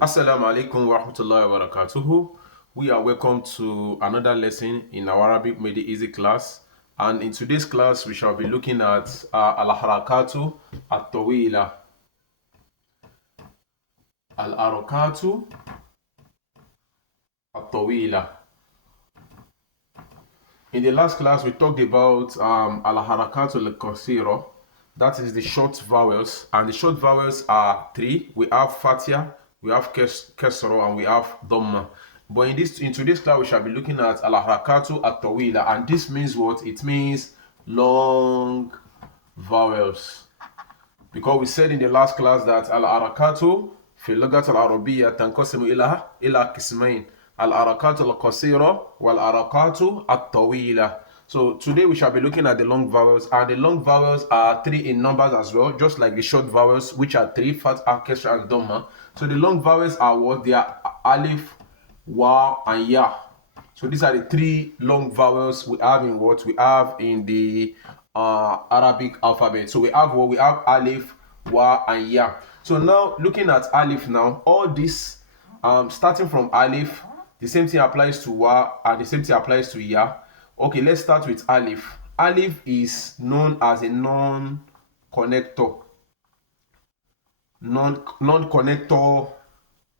Assalamu alaikum wa rahmatullahi wa barakatuhu. We are welcome to another lesson in our Arabic Made Easy class. And in today's class, we shall be looking at al-harakatu at-tawila. Al-harakatu at-tawila. In the last class, we talked about al-harakatu al-qasira. That is the short vowels. And the short vowels are three. We have fatia, we have kesro, and we have dhamma. But in today's class, we shall be looking at al-harakatu at-tawila. And this means what? It means long vowels. Because we said in the last class that al-harakatu في اللغة العربية تنقسم إلى قسمين الحركات القصيرة والحركات الطويلة. So today we shall be looking at the long vowels, and the long vowels are three in numbers as well, just like the short vowels, which are three: fat, kesra, and dhamma. So the long vowels are what? They are alif, wa, and ya. So these are the three long vowels we have in what we have in the Arabic alphabet. So we have what? We have alif, wa, and ya. So now looking at alif now, all this starting from alif, the same thing applies to wa and the same thing applies to ya. Okay, let's start with alif. Alif is known as a non-connector. Non-connector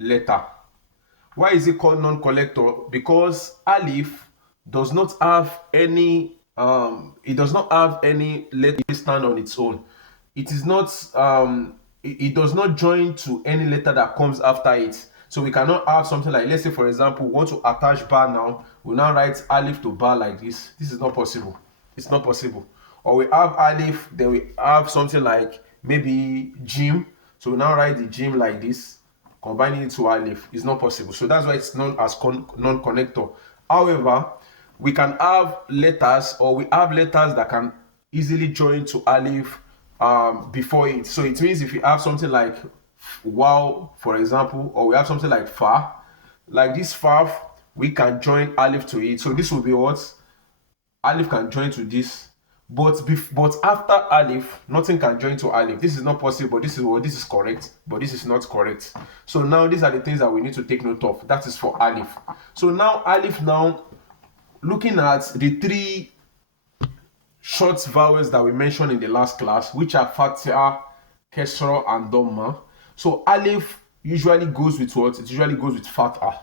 letter. Why is it called non-connector? Because alif does not have any it does not have any letter stand on its own. It is not it does not join to any letter that comes after it. So we cannot have something like, let's say for example, we want to attach bar now, we now write alif to bar like this. This is not possible. It's not possible. Or we have alif, then we have something like maybe jim. So we now write the jim like this, combining it to alif. Is not possible. So that's why it's known as non-connector. However, we can have letters, or we have letters that can easily join to alif before it. So it means if you have something like wow, for example, or we have something like fa, like this fa, we can join alif to it. So this will be what? Alif can join to this. But after alif, nothing can join to alif. This is not possible, but this is correct, but this is not correct. So now these are the things that we need to take note of. That is for alif. So now alif, now looking at the three short vowels that we mentioned in the last class, which are fatia, kesra, and dhamma. So alif usually goes with what? It usually goes with fatha.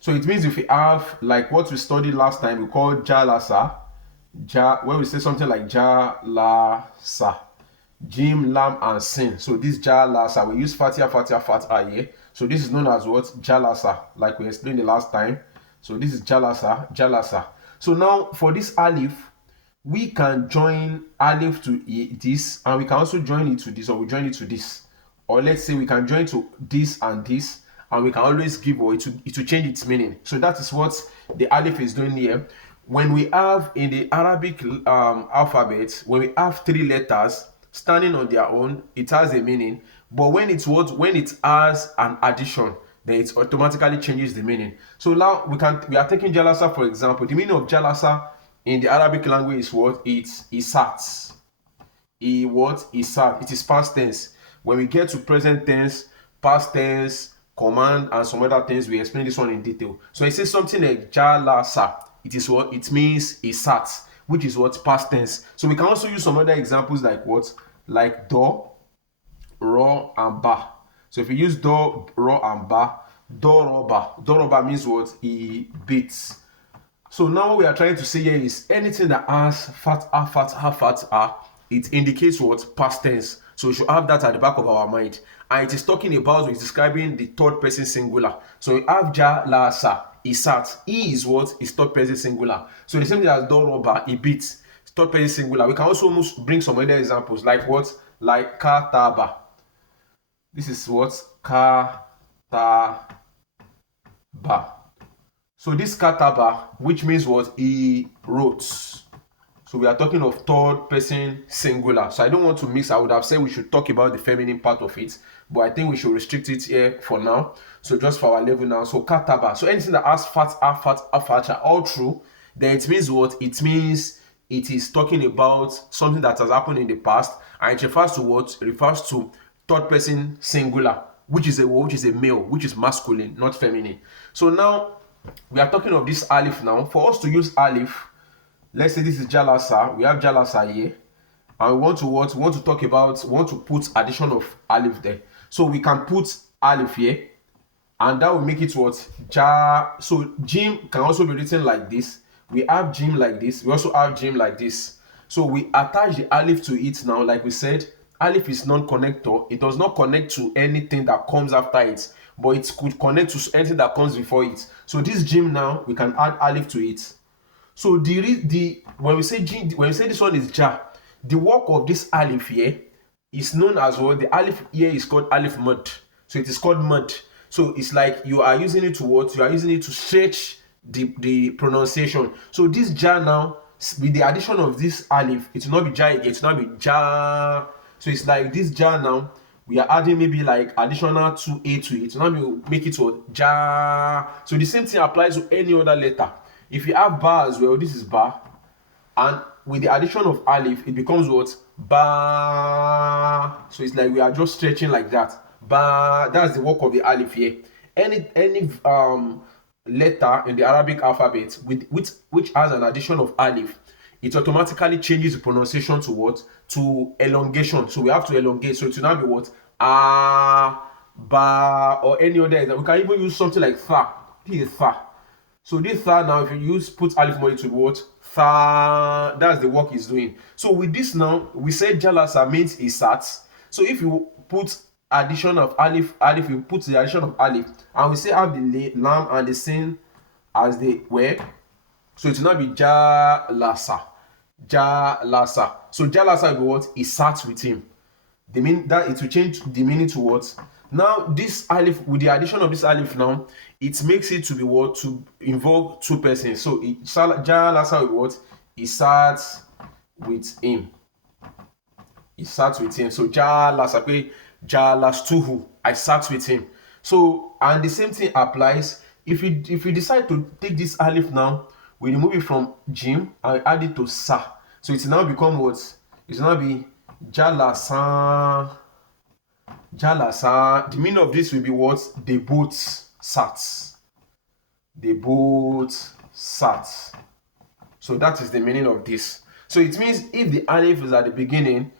So it means if we have like what we studied last time, we call jalasa, when we say something like jalasa, jim, lam, and sin. So this jalasa, we use fatha here. So this is known as what? Jalasa, like we explained the last time. So this is jalasa. So now for this alif, we can join alif to this, and we can also join it to this, or we join it to this. Or let's say we can join to this and this, and we can always give, or it will change its meaning. So that is what the alif is doing here. When we have in the Arabic alphabet, when we have three letters standing on their own, it has a meaning. But when it has an addition, then it automatically changes the meaning. So now we are taking jalasa for example. The meaning of jalasa in the Arabic language is what? It's isat. Isat. It is past tense. When we get to present tense, past tense, command, and some other things, we explain this one in detail. So it says something like jalasa. It is what? It means isat, which is what? Past tense. So we can also use some other examples like what? Like do, ro, and ba. So if we use do, ro, and ba, doroba means what? He beats. So now what we are trying to say here is anything that has fatha, it indicates what? Past tense. So we should have that at the back of our mind. And it is talking about, it's describing the third person singular. So we have jalasa, isat. He is what? Is third person singular. So the same thing as doroba, he beats. Third person singular. We can also almost bring some other examples like what? Like kataba. This is what? Kataba. So this kataba, which means what? He wrote. So we are talking of third person singular. So I don't want to mix. I would have said we should talk about the feminine part of it, but I think we should restrict it here for now. So just for our level now. So kataba. So anything that has fatha, all true, then it means what? It means it is talking about something that has happened in the past, and it refers to what? It refers to third person singular, which is a male, which is masculine, not feminine. So now we are talking of this alif now. For us to use alif, let's say this is jalasa, we have jalasa here, and we want to what? We want to talk about, we want to put addition of alif there. So we can put alif here, and that will make it what? Ja. So jim can also be written like this. We have jim like this. We also have jim like this. So we attach the alif to it now. Like we said, alif is non-connector. It does not connect to anything that comes after it, but it could connect to anything that comes before it. So this jim now, we can add alif to it. So the when we say this one is ja, the work of this alif here is known as what? The alif here is called alif mud. So it is called mud. So it's like you are using it to what? You are using it to stretch the pronunciation. So this ja now, with the addition of this alif, it will not be ja again, it will not be ja. So it's like this ja now, we are adding maybe like additional 2a to it. Now we make it to ja. So the same thing applies to any other letter. If you have ba as well, this is ba, and with the addition of alif, it becomes what? Ba. So it's like we are just stretching like that. Ba. That's the work of the alif here. Any letter in the Arabic alphabet which has an addition of alif, it automatically changes the pronunciation to what? To elongation. So we have to elongate. So it will now be what? Ah, ba, or any other. We can even use something like tha. This is tha. So this tha now, if you put alif more, it will be what? Tha. That's the work he's doing. So with this now, we say jalasa means he sat. So if you put addition of alif, you put the addition of alif, and we say have the lam and the sin as they were, so it will not be jalasa. Jalasa. So jalasa will be what? He sat with him. The mean that it will change the meaning to what? Now this alif, with the addition of this alif now, it makes it to be what? To involve two persons. So jalasa will be what? He sat with him. He sat with him. So jalasa, jalastuhu, I sat with him. So, and the same thing applies if you decide to take this alif now, we remove it from jim and add it to sa. So it now become what? It will now be jalasa. Jalasa. The meaning of this will be what? They both sat. They both sat. So that is the meaning of this. So it means if the alif is at the beginning,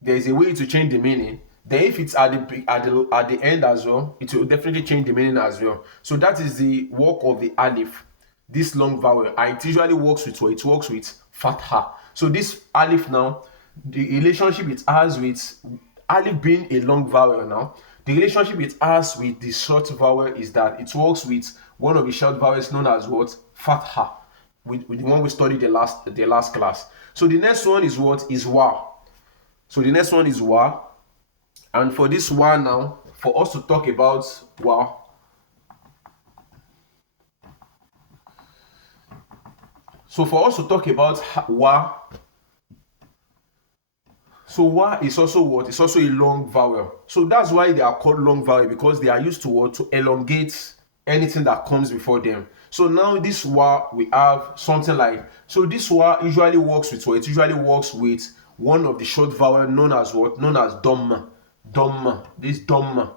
there is a way to change the meaning. Then if it's at the end as well, it will definitely change the meaning as well. So that is the work of the alif, this long vowel, and it usually works with what? It works with fatha. So this alif now, the relationship it has with alif being a long vowel now, the relationship it has with the short vowel is that it works with one of the short vowels known as what? Fatha, with the one we studied the last class. So the next one is what? Is wa. So the next one is wa. And for this wa now, for us to talk about wa, so for us to talk about wa, so wa is also what? It's also a long vowel. So that's why they are called long vowel, because they are used to what? To elongate anything that comes before them. So now this wa, we have something like, so this wa usually works with what? It usually works with one of the short vowel known as what? Known as dhamma. Dhamma. This dhamma.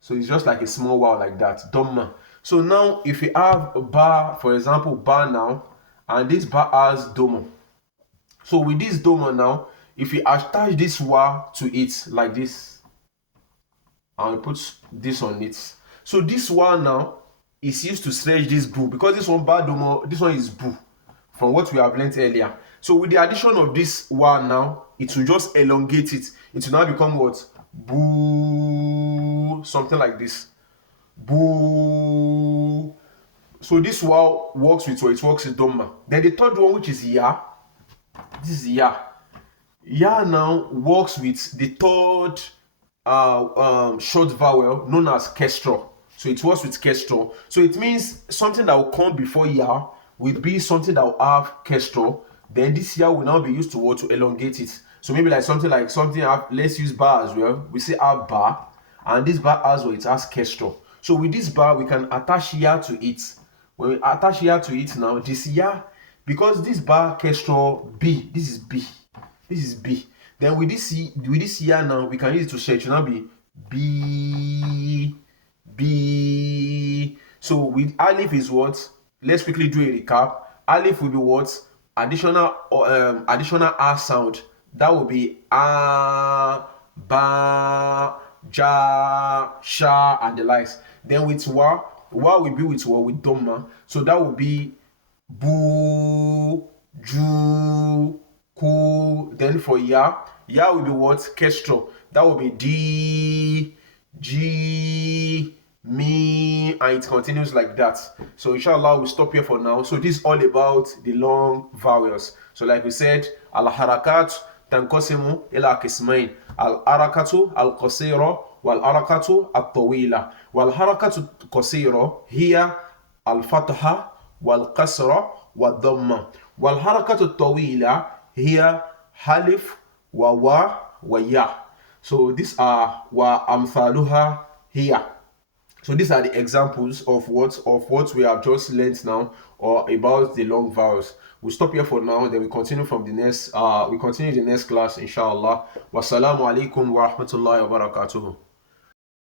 So it's just like a small vowel like that. Dhamma. So now if we have a ba, for example, ba now, and this ba has domo. So with this domo now, if we attach this wa to it like this, and we put this on it, so this wa now is used to stretch this bu, because this one ba domo, this one is bu, from what we have learned earlier. So with the addition of this wa now, it will just elongate it. It will now become what? Boo, something like this. Boo. So this wa works with what? It works with dhamma. Then the third one, which is ya, this is ya. Ya now works with the third short vowel known as kestrel. So it works with kestrel. So it means something that will come before ya will be something that will have kestrel. Then this ya will now be used to what? To elongate it. So maybe like something let's use ba as well. We say a ba, and this ba as well, it has kestrel. So with this ba, we can attach ya to it. When we attach ya to it now, this ya, because this ba kestrel b, this is b, this is b. Then with this ya now, we can use it to stretch. It will now be B, B. So with alif is what? Let's quickly do a recap. Alif will be what? Additional R sound. That will be A, Ba, Ja, Sha, and the likes. Then with Wa will be with what? With Dhamma. So that will be Boo, Ju, Ku. Then for Ya will be what? Kestrel. That will be D, G, me, and it continues like that. So inshallah we'll stop here for now. So this is all about the long vowels. So like we said, al harakat tanqasimu ila qismain, al harakatu al qasira wal harakatu al tawila. Wal harakatu qasira hiya al fatha wal qasra wal dhamma. Wal harakatu tawila hiya halif wa ya. So these are wa amthaluha here. So these are the examples of what we have just learned now, or about the long vowels. We'll stop here for now, then we continue from the next we continue the next class inshallah. Wassalamu alaikum wa rahmatullahi wa barakatuh.